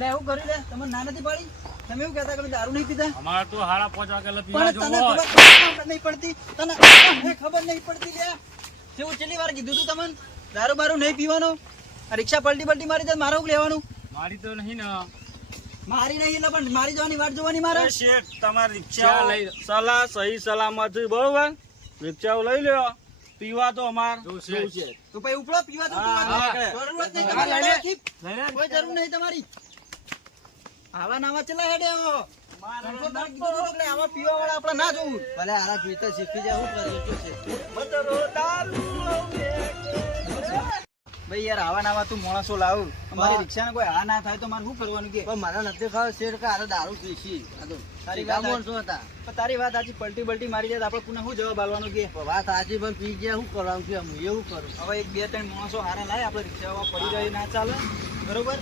અરે એવું કર્યું લે તમને ના નથી પાડી તમે એવું કહેતા કે દારૂ નહીં પીતા અમાર તો 5:30 વાગે પીવા પણ તને જોવો ખબર નહીં પડતી તને ખબર નહીં પડતી લે કેવું છેલ્લી વાર કીધું તું તમને દારૂ બારૂ નહીં પીવાનો આ રિક્ષા પલટી મારી જાય મારે લેવાનું મારી તો નહીં ને મારી નહીં એટલે પણ મારી જવાની વાટ જોવાની મારે શેઠ તમારી રિક્ષા સલાહ સહી સલામત બરોબર રિક્ષાઓ લઈ લ્યો પીવા તો અમાર જોશે. તો પછી ઉપડો પીવા તો જરૂરત નહીં તમારી કોઈ જરૂર નહીં તમારી આવા નાવા ચલા હેડે આવો આવા પીવા વાળા આપડે ના જોવું ભલે આરા જોઈતા શીખી જાય શું ભાઈ યાર આવા નાવા તું માણસો લાવું અમારી રિક્ષા ને કોઈ આ ના થાય તો મારે શું કરવાનું કે મારા નથી ખાવ શેર કે આરો દારૂ પીસી તારી વાત સાચી પલટી બલટી મારી જાય આપડે પુનઃ શું જવાબ આલવાનું કે વાત સાચી પણ પી ગયા શું કરવાનું કે હું એવું કરું હવે 1 2 3 માણસો હારા લાય આપડે રિક્ષા પડી જાય ના ચાલે બરોબર